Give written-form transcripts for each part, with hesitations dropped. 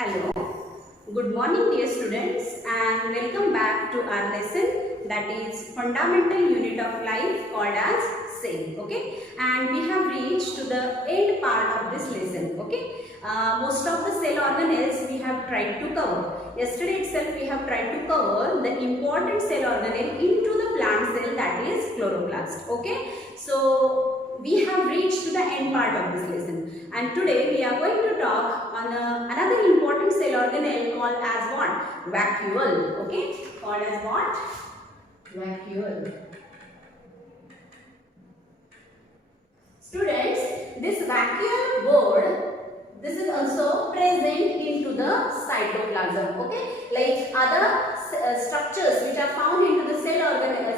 Hello, good morning dear students and welcome back to our lesson that is fundamental unit of life called as cell. Okay, and we have reached to the end part of this lesson. Okay, most of the cell organelles we have tried to cover. Yesterday itself we have tried to cover the important cell organelle into the plant cell, that is chloroplast. Okay, so we have reached to the end part of this lesson, and today we are going to talk on another important cell organelle called as what? Vacuole. Okay, called as what? Vacuole. Students, this vacuole word, this is also present into the cytoplasm. Okay, like other structures which are found into the cell organelle,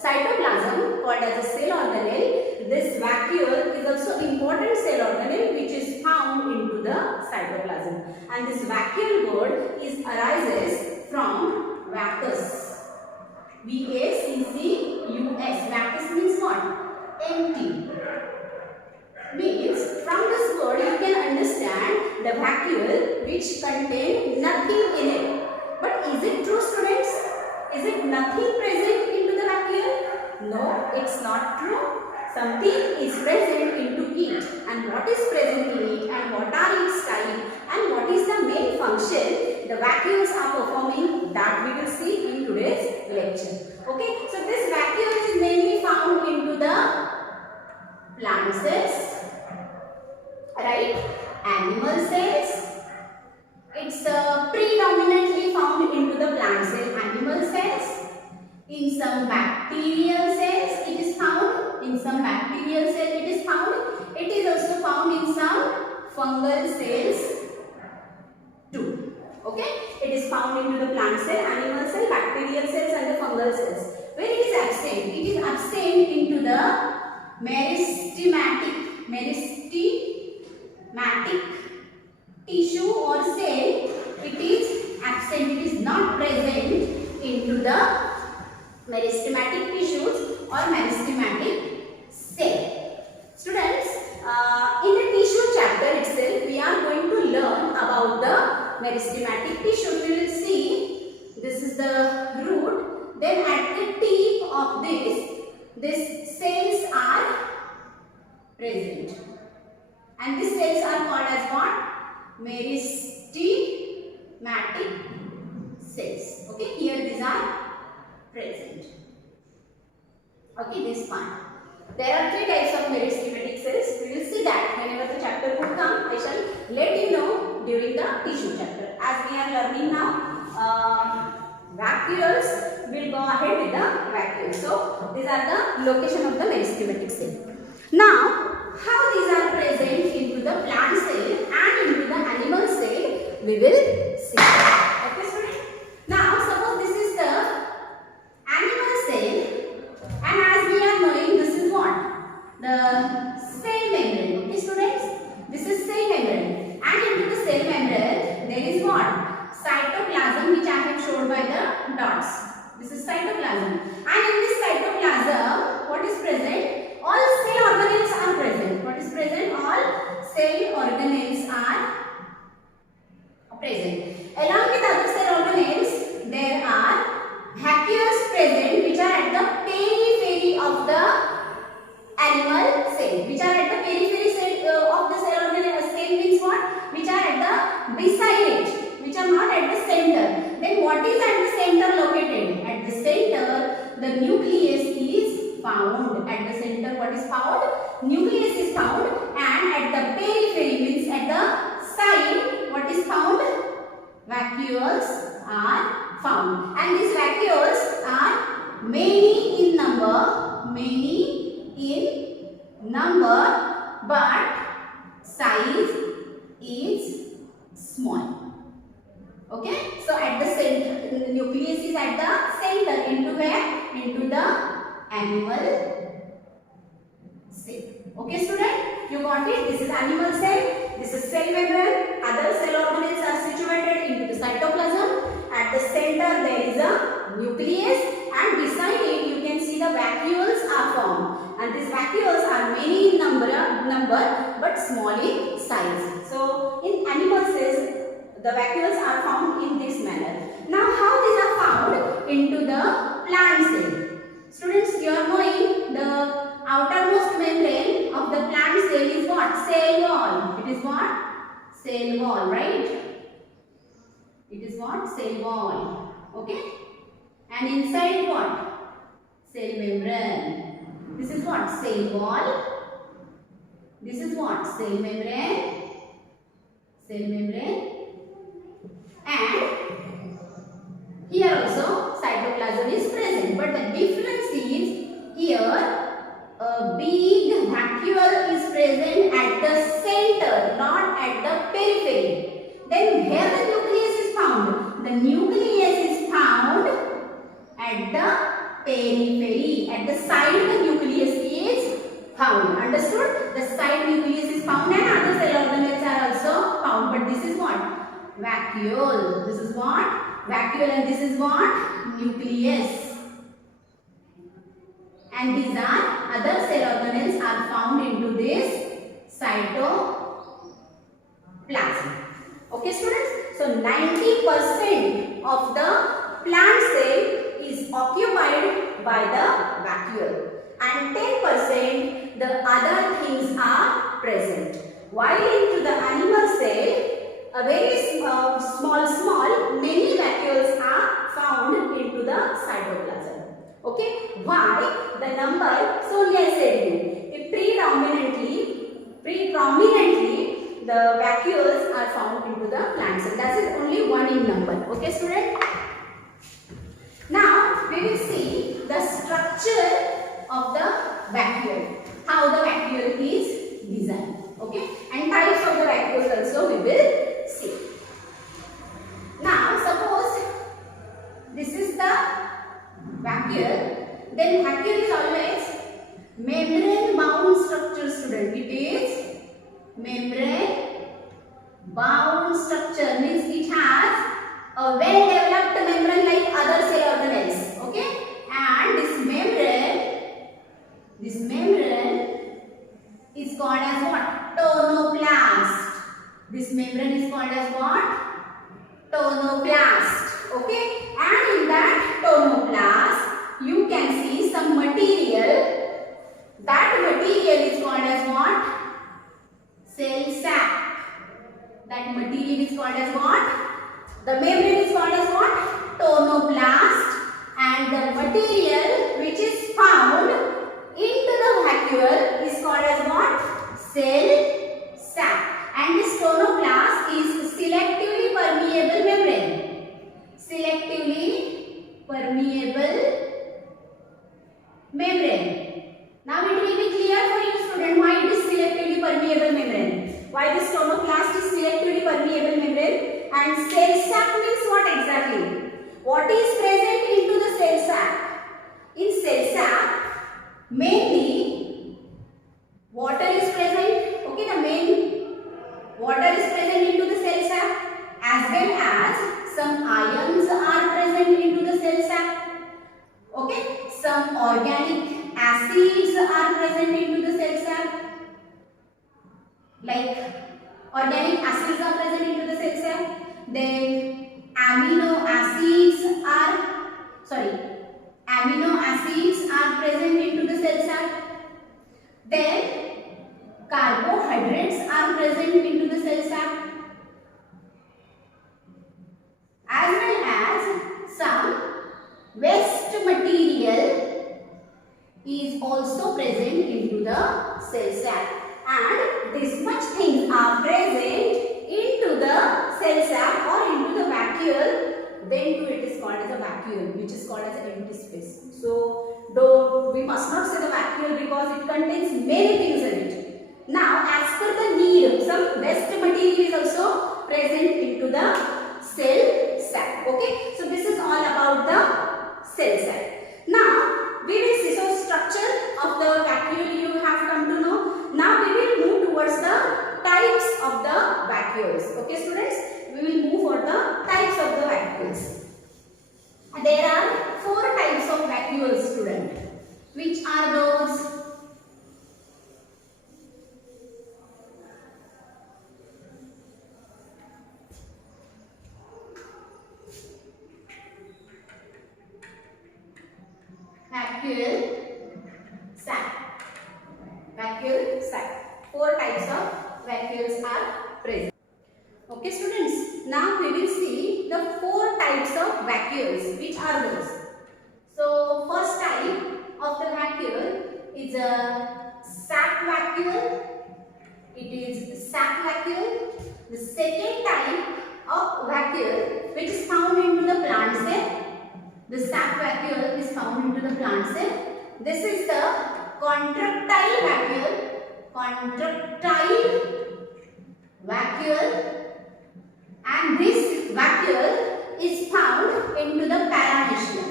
cytoplasm called as a cell organelle. This vacuole is also important cell organelle which is found into the cytoplasm, and this vacuole word arises from vacus. V-A-C-C-U-S. Vacus means what? Empty. Means from this word you can understand the vacuole which contain nothing in it. But is it true, students? Is it nothing present into the vacuole? No, it's not true. Something is present into it, and what is present in it and what are its type and what is the main function the vacuoles are performing, that we will see in today's lecture. Okay, so this vacuole is mainly found into the plant cells, right? Animal cells. It's predominantly found into the plant cell, animal cells. In some bacterial cells it is found. In some bacterial cell it is found. It is also found in some fungal cells too. Okay, it is found into the plant cell, animal cell, bacterial cells and the fungal cells. Where it is absent? It is absent into the meristematic tissue or cell. It is absent. It is not present into the meristematic tissues or meristematic cell. Students, in the tissue chapter itself, we are going to learn about the meristematic tissue. We will see this is the root. Then at the tip of these cells are present, and these cells are called as what? Meristematic cells. Okay, here these are present. Okay, this part. There are three types of meristematic cells. We will see that whenever the chapter would come. I shall let you know during the tissue chapter. As we are learning now vacuoles, we will go ahead with the vacuoles. So these are the location of the meristematic cell. Now, how these are present into the plant cell and into the animal cell, we will see. Okay, students? Now, suppose this is the animal cell, and as we are knowing, this is what? The cell membrane. Okay, students? This is cell membrane, and into the cell membrane, there is what? Cytoplasm, which I have shown by the dots. This is cytoplasm, and in this cytoplasm, what is present? All cell organelles are present. What is present? All cell organelles are present. Along with other cell organelles, there are vacuoles present, which are at the periphery of the animal cell. Which are at the periphery of the cell organelle. Cell means what? Which are at the beside it, which are not at the center. Then what is at the center located? At the center, the nucleus is found. At the center, what is found? Nucleus is found, and at the periphery means at the side, what is found? Vacuoles are found, and these vacuoles are many in number, but size is small. Okay, so at the center, the nucleus is at the center. Into where? Into the animal cell. Okay, student, you got it? This is animal cell, this is cell membrane. Other cell organelles are situated into the cytoplasm. At the center there is a nucleus, and beside it you can see the vacuoles are formed, and these vacuoles are many in number but small in size. So in animal cells, The vacuoles are found in this manner. Now how these are found into the plant cell? Students, you are knowing the outermost membrane of the plant cell is what? Cell wall. It is what? Cell wall, right? It is what? Cell wall. Okay? And inside what? Cell membrane. This is what? Cell wall. This is what? Cell membrane. Cell membrane. And here also cytoplasm is present. But the difference is here a big vacuole is present at the center, not at the periphery. Then where the nucleus is found? The nucleus is found at the periphery. At the side the nucleus is found. Understood? The side nucleus is found and other cell organelles are also found. But this is what? Vacuole. This is what? Vacuole, and this is what? Nucleus. And these are other cell organelles are found into this cytoplasm. Okay, students? So 90% of the plant cell is occupied by the vacuole, and 10% the other things are present. While into the animal cell, a very small, many vacuoles are found into the cytoplasm. Okay? Why? The number, so only I said you, if predominantly the vacuoles are found into the plant cell. That is only one in number. Okay, student? Now, we will see the structure of the vacuole. How the vacuole is designed. Okay? And types of the vacuoles also we will see. Now, suppose this is the vacuole, then vacuole is always membrane bound structure, student. It is membrane bound structure, means it has a well developed membrane like other cell organelles. Okay? And this membrane is called as what? Tonoplast. This membrane is called as what? Tonoplast. Okay? And in that tonoplast, you can see some material. That material is called as what? Cell sap. That material is called as what? The membrane is called as what? Tonoplast. And the material which is found into the vacuole is called as what? Cell sap. And this tonoplast is selectively permeable membrane. Selectively permeable membrane. Now it will be clear for you, student, why it is selectively permeable membrane. Why this tonoplast is selectively permeable membrane. And cell sap means what exactly? What is present into the cell sap? In cell sap, mainly water is present. Okay, the main water is present into the cell sap, as well as some ions are present into the cell sap. Okay, some organic acids are present into the cell sap. Like organic acids are present into the cell sap. Then amino acids are present into the cell sap. Then carbohydrates are present into the cell sap, as well as some waste material is also present into the cell sap. And this much things are present into the cell sap or into the vacuole, then too it is called as a vacuole, which is called as an empty space. So, though we must not say the vacuole because it contains many things in it. Now, as per the need, some waste material is also present into the cell sap. Okay, so this is all about the cell sap. Now, we will see, so structure of the vacuole you have come to know. Now, we will move towards the types of the vacuoles. Okay, students, we will move for the types of the vacuoles. There are 4 types of vacuoles, student. Which are those? vacuole sac. Vacuole sac. 4 types of vacuoles are present. Okay students, now we will see the 4 types of vacuoles. Which are those? So first type of the vacuole is a sac vacuole. It is sac vacuole. The second type of vacuole which is found into the plant cell. The sac vacuole is found into the plant cell. This is the contractile vacuole. Contractile vacuole. And this vacuole is found into the paramecium.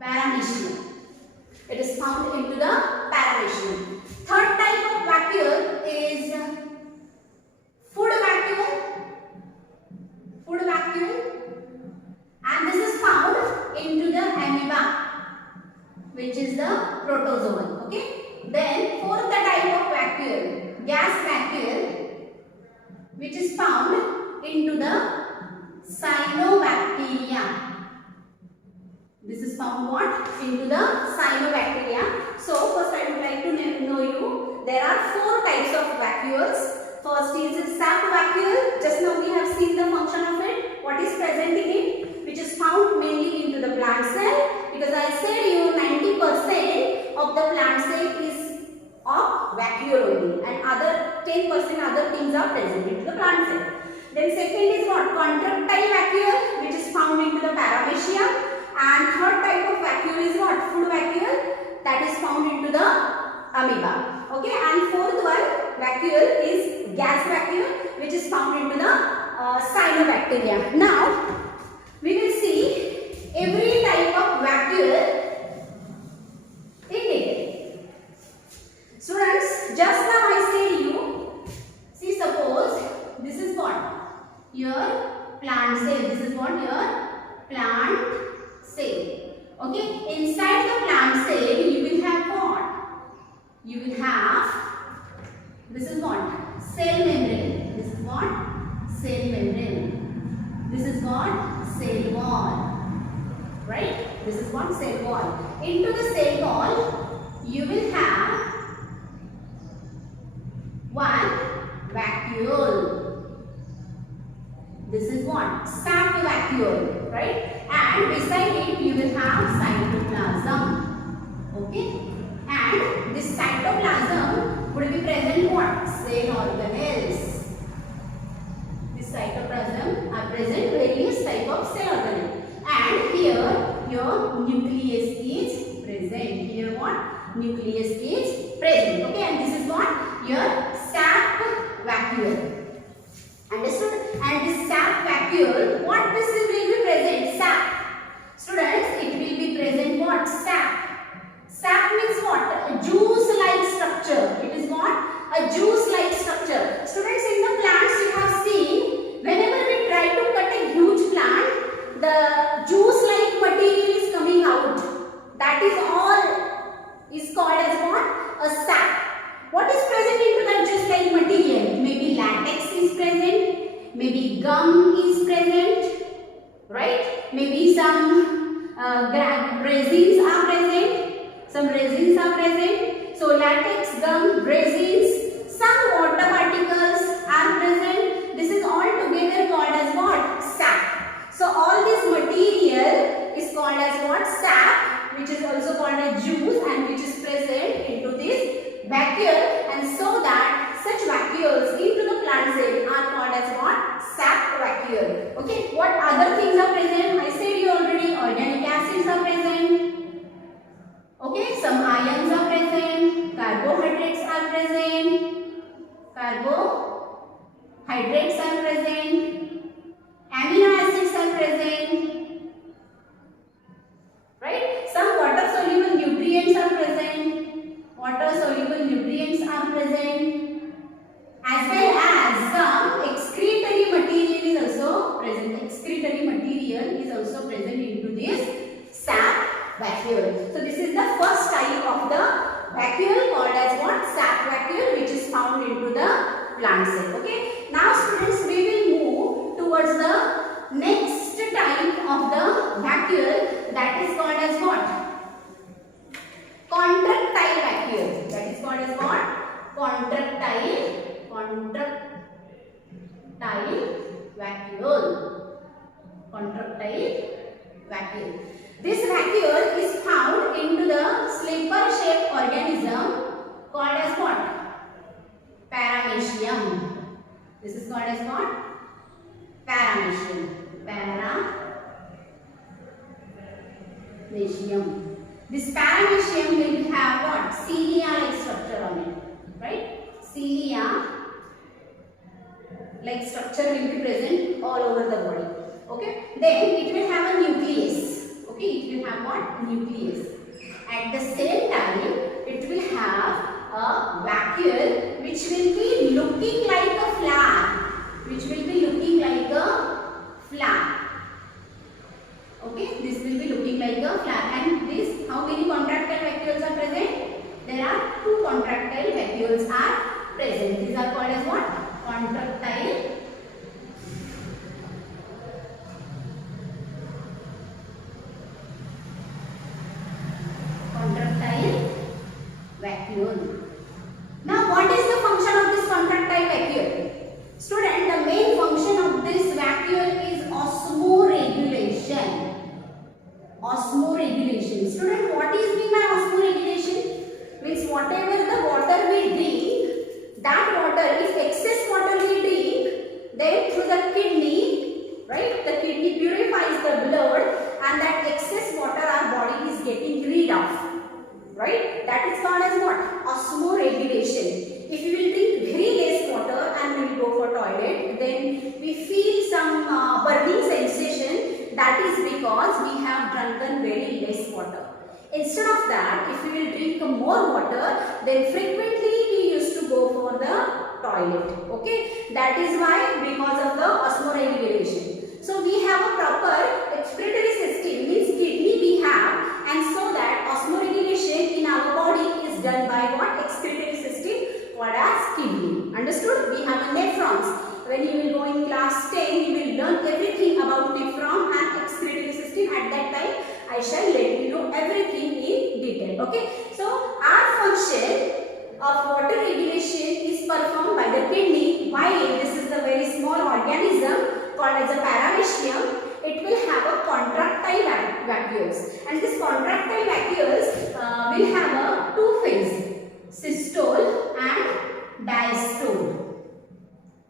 Paramecium. It is found into the paramecium. Third type of vacuole is food vacuole. Food vacuole. And this is found into the amoeba, which is the protozoan. Okay. Then fourth type of vacuole, gas vacuole, which is found into the cyanobacteria. This is found what? Into the cyanobacteria. So first I would like to know you, there are 4 types of vacuoles. First is sac vacuole. Just now we have seen the function of it. What is present in it? Which is found mainly into the plant cell. Because I said you 90% of the plant cell is of vacuole only, and other 10% other things are present into the plant cell. Then second is what? Contractile vacuole, which is found into the paramecium. And third type of vacuole is what? Food vacuole, that is found into the amoeba. Okay, and fourth one vacuole is gas vacuole, which is found into the cyanobacteria. Now we will see every type of vacuole in detail. Students, just now I said you, see, suppose this is what? Your plant cell. This is what? Your plant cell. Okay, inside the plant cell you will have what? You will have, this is what? Cell membrane. This is what? Cell membrane. This is what? Cell wall. Right? This is what? Cell wall. Into the cell wall you will have one vacuole. This is what? Sac vacuole. Right? And beside it you will have cytoplasm. Okay? And this cytoplasm would be present what? Cell organelles. This cytoplasm are present various type of cell organelles. And here your nucleus is present. Here what? Nucleus is present. Okay? And this is what? Your sac vacuole. Understood? And this sac vacuole, what this will be present? Sac. Students, it will be present what? Sac. Sac means what? A juice-like structure. It is what? A juice-like structure. Students, in the plants you have seen, whenever we try to cut a huge plant, the juice-like material is coming out. That is all is called as what? A sac. What is present into that juice-like material? Maybe latex is present, maybe gum is present, right? Maybe some resins are present. Some resins are present. So latex, gum, resins, some water particles are present. This is all together called as what? Sac. So all this material is called as what? Sac, which is also called as juice and which is present into this vacuole, and so that such vacuoles into the plant cell are called as what? Sac vacuole. Okay, what other things are present? I said you already, organic acids are present. Okay, some ions are present, carbohydrates are present, amino acids are present, right? Some water soluble nutrients are present. Water soluble nutrients are present, as well as some excretory material is also present. Excretory material is also present into this sac vacuole. So this is the first type of the vacuole called as what? Sac vacuole, which is found into the plant cell. Okay. Now students, we will move towards the called as what? Contractile. Contractile vacuole. Contractile vacuole. This vacuole is found into the slipper-shaped organism called as what? Paramecium. This is called as what? Paramecium. Paramecium. This paramecium will have what? Cilia-like structure on it, right? Cilia-like structure will be present all over the body. Okay. Then it will have a nucleus. Okay. It will have what? Nucleus. At the same time, it will have a vacuole which will be looking like a flower. Okay, this will be looking like a flower. And this, how many contractile vacuoles are present? There are 2 contractile vacuoles are present. These are called as what? Contractile vacuole. Now, what is the function of this contractile vacuole? Student, the main function of this vacuole is osmoregulation. Osmoregulation. Student, what is mean by osmoregulation? Means whatever the water we drink, that water, if excess water we drink, then through the kidney, right? The kidney purifies the blood and that excess water our body is getting rid of. Right? That is called as what? Osmoregulation. If you will drink very less water and we will go for toilet, then we feel some burning sensation. That is because we have drunken very less water. Instead of that, if we will drink more water, then frequently we used to go for the toilet. Okay? That is why, because of the osmoregulation. So we have a proper excretory system, means kidney we have, and so that osmoregulation in our body is done by what? Excretory system called as kidney. Understood? We have a nephrons. When you will go in class 10, you will learn everything about nephron and excretory system. At that time, I shall let you know everything in detail. Okay? So our function of water regulation is performed by the kidney. While this is the very small organism called as a paramecium, it will have a contractile vacuoles, and this contractile vacuoles will have a 2 phase, systole and diastole.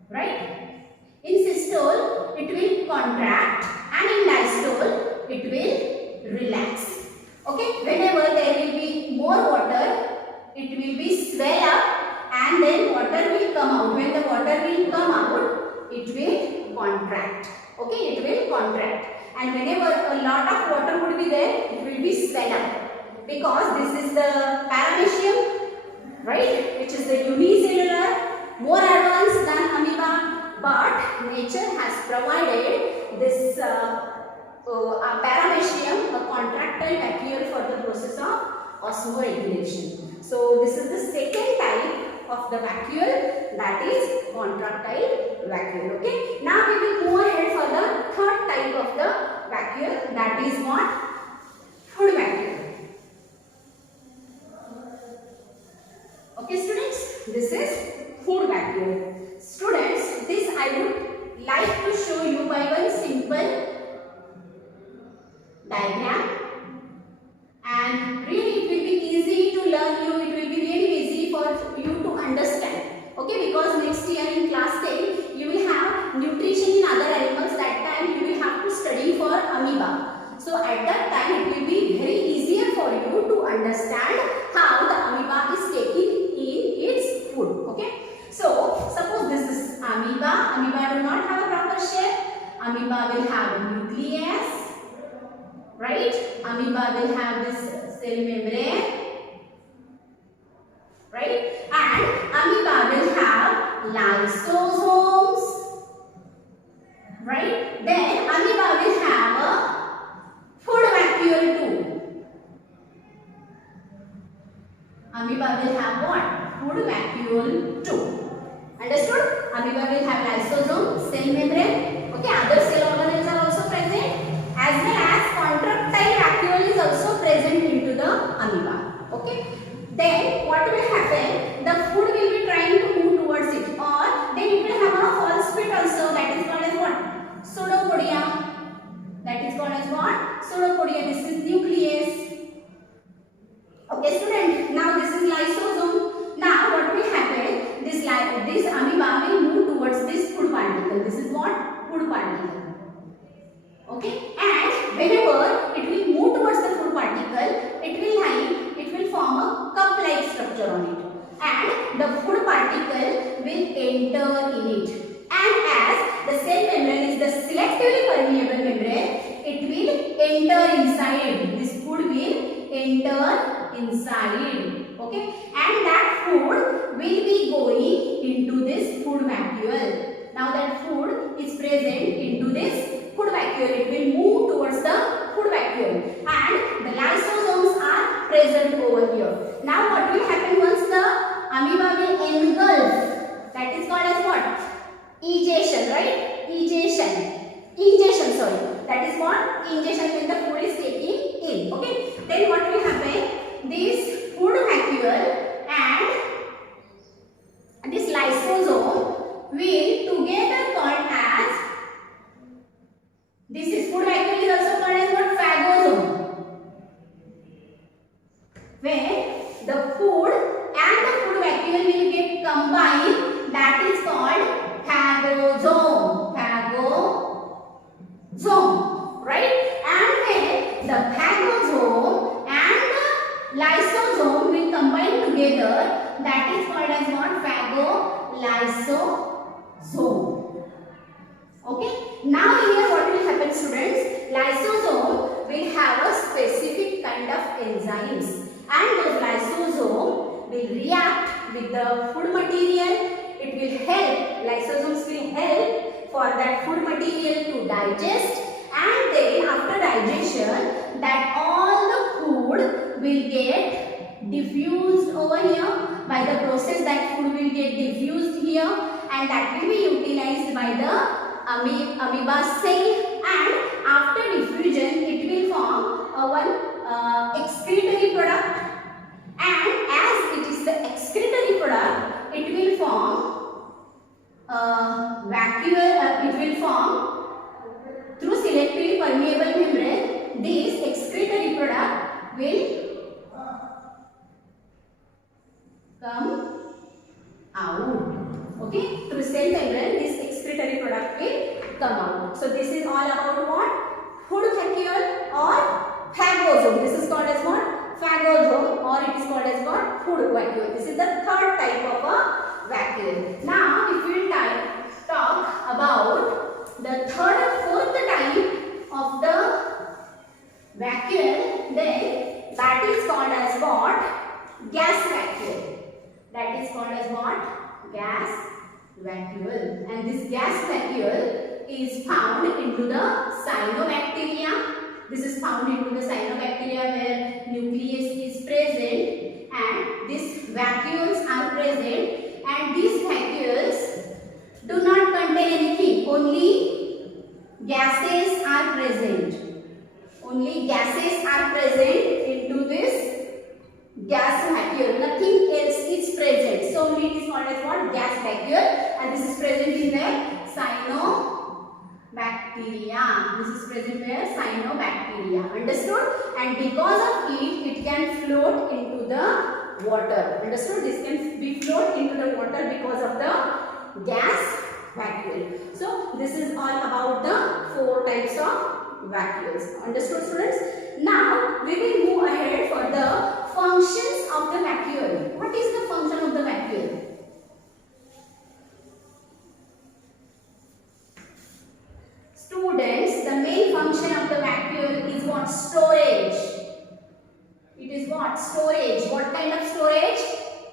Right? In systole it will contract and in diastole it will relax. Okay? Whenever there will be more water, it will be swell up and then water will come out. When the water will come out, it will contract. Okay, it will contract, and whenever a lot of water would be there, it will be swell up, because this is the paramecium, right, which is the unicellular, more advanced than amoeba, but nature has provided this paramecium, a contractile vacuole, for the process of osmoregulation. So this is the second type of the vacuole, that is contractile vacuole. Okay. Now we will move ahead for the third type of the vacuole, that is what? Food vacuole. Okay students, this is food vacuole. Students, this I would like to show you by one simple diagram, and really it will be easy to learn you, it will be really easy for you to understand. Okay, because next year in class 10 you will have nutrition in other animals. That time you will have to study for amoeba. So at that time it will be very easier for you to understand how the amoeba is taking in its food. Okay, so suppose this is amoeba. Amoeba do not have a proper shape. Amoeba will have a nucleus, right? Amoeba will have this cell membrane, right? And amoeba will have lysosomes, right? Then amoeba will have a food vacuole too. Amoeba will have what? Food vacuole too. Understood? Amoeba will have lysosome, cell membrane. Okay, other cell organelles are also present, as well as contractile vacuole is also present into the amoeba. Okay. then what will happen? The food will be trying to move towards it, or then it will have a false fit also, that is called as what? Pseudopodia. That is called as what? Pseudopodia. This is nucleus. Okay, student. Now this is lysosome. Now what will happen? This amoeba will move towards this food particle. This is what? Food particle. Okay, and whenever it will move towards the food particle, it will form a cup-like structure on it, and the food particle will enter in it. And as the cell membrane is the selectively permeable membrane, it will enter inside. This food will enter inside. Okay, and that food will be going into this food vacuole. Now that food is present into this food vacuole. It will move towards the food vacuole, and the lysosomes are present over here. Now what will happen once the amoeba will engulf? That is called as what? Egestion, right? Ingestion, sorry. That is what? Ingestion, when the food is taking in. Okay. Then what will happen? This food vacuole and this lysosome will together called as, this is food vacuole is also called as what? Phagosome. When the food and the food vacuole will get combined, that is called phagosome. Right? And when the phagosome and the lysosome will combine together, that is called as what? Phagolysosome. Okay. Now here what will happen, students? Lysosome will have a specific kind of enzymes, and those lysosome will react with the food material. It will help, lysosomes will help for that food material to digest, and then after digestion, that all the food will get diffused over here. By the process, that food will get diffused here, and that will be utilized by the amoeba cell, and after diffusion it will form one excretory product, and as it is the excretory product, it will form vacuole, it will form through selectively permeable membrane. This excretory product will come out. Okay, through cell membrane, this excretory product will come out. So this is all about what? Food vacuole or phagosome. This is called as what? Phagosome, or it is called as what? Food vacuole. This is the third type of a vacuole. Now if we will talk about the third and fourth type of the vacuole, then that is called as what? Gas vacuole. That is called as what? Gas vacuole. And this gas vacuole is found into the cyanobacteria. This is found into the cyanobacteria where nucleus is present, and these vacuoles are present, and these vacuoles do not contain anything, only gases are present. Only gases are present into this gas vacuole. Nothing else is present. So only it is called as what? Gas vacuole, and this is present in the cyanobacteria. This is present where? Cyanobacteria. Understood? And because of it, it can float into the water. Understood? This can be float into the water because of the gas vacuole. So this is all about the four types of vacuoles. Understood, students? Now we will move ahead for the functions of the vacuole. What is the function of the vacuole? Students, the main function of the vacuole is what? Storage. It is what? Storage. What kind of storage?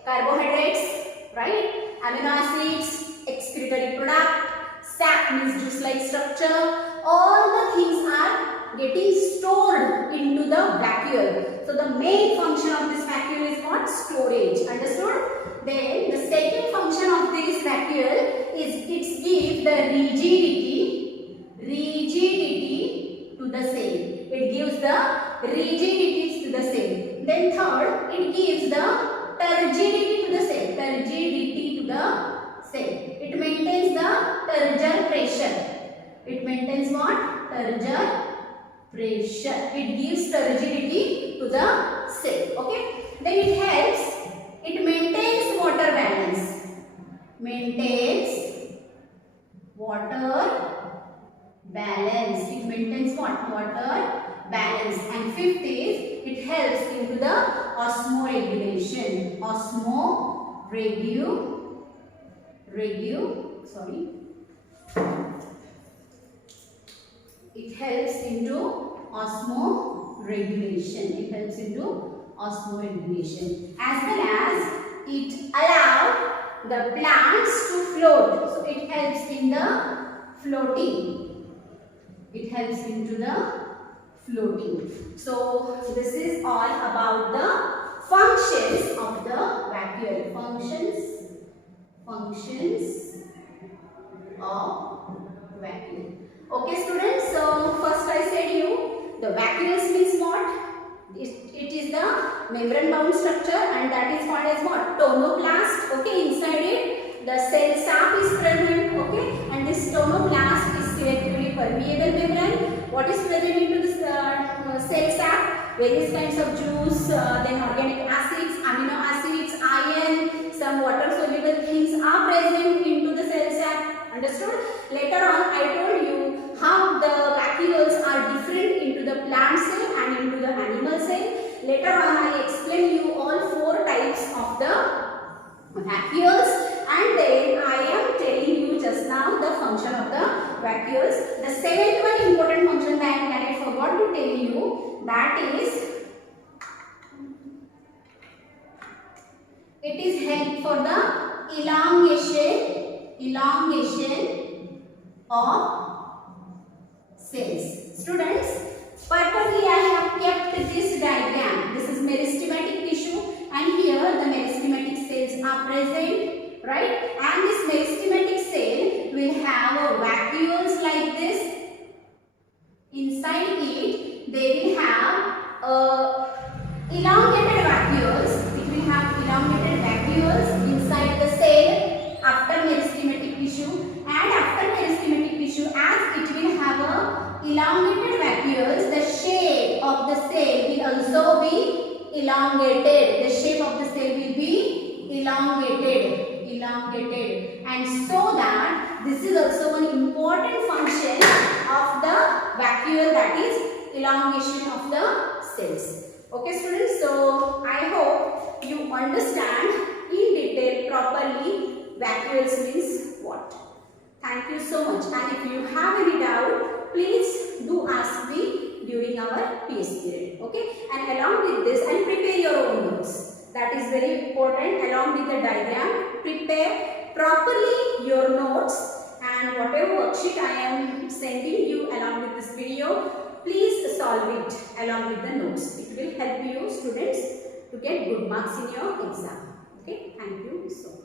Carbohydrates, right? Amino acids, excretory product, sap means juice-like structure. All the things are getting stored into the vacuole. So the main function of this vacuole is what? Storage. Understood? Then the second function of this vacuole is it gives the rigidity to the cell. It gives the rigidity to the cell. Then third, it gives the turgidity to the cell. Turgidity to the cell. It maintains the turgor pressure. It maintains what? Turgor pressure. It gives turgidity to the cell. Okay. Then it helps. It maintains water balance. Maintains water balance. It maintains what? Water balance. And fifth is it helps into the osmoregulation. It helps into osmoregulation. It helps into osmoregulation. As well as it allows the plants to float. So it helps in the floating. It helps into the floating. So this is all about the functions of the vacuole. Functions of vacuole. Okay students, so first I said you the vacuoles means what? It is the membrane bound structure, and that is called as what? Tonoplast. Okay, inside it the cell sap is present. Okay, and this tonoplast is selectively permeable membrane. What is present into this cell sap? Various kinds of juice, then organic acids, amino acids, iron, some water soluble things are present into the cell sap. Understood? Later on I told you how the vacuoles are different into the plant cell and into the animal cell. Later on I explain you all 4 types of the vacuoles, and then I am telling you just now the function of the vacuoles. The 7th one important function that I forgot to tell you, that is it is help for the elongation of cells. Students, purposely I have kept this diagram. This is meristematic tissue, and here the meristematic cells are present, right? And this meristematic cell will have vacuoles like this. Inside it, they will have elongated vacuoles. It will have elongated vacuoles inside the cell after meristematic tissue, and after meristematic tissue, as it will have elongated vacuoles, the shape of the cell will also be elongated. The shape of the cell will be elongated, and so that this is also an important function of the vacuole, that is elongation of the cells. Okay students, so I hope you understand in detail properly vacuoles means what. Thank you so much, and if you have any doubt, please do ask me during our PS period. Okay, and along with this, and prepare your own notes. That is very important. Along with the diagram, prepare properly your notes, and whatever worksheet I am sending you along with this video, please solve it along with the notes. It will help you students to get good marks in your exam. Okay, thank you so much.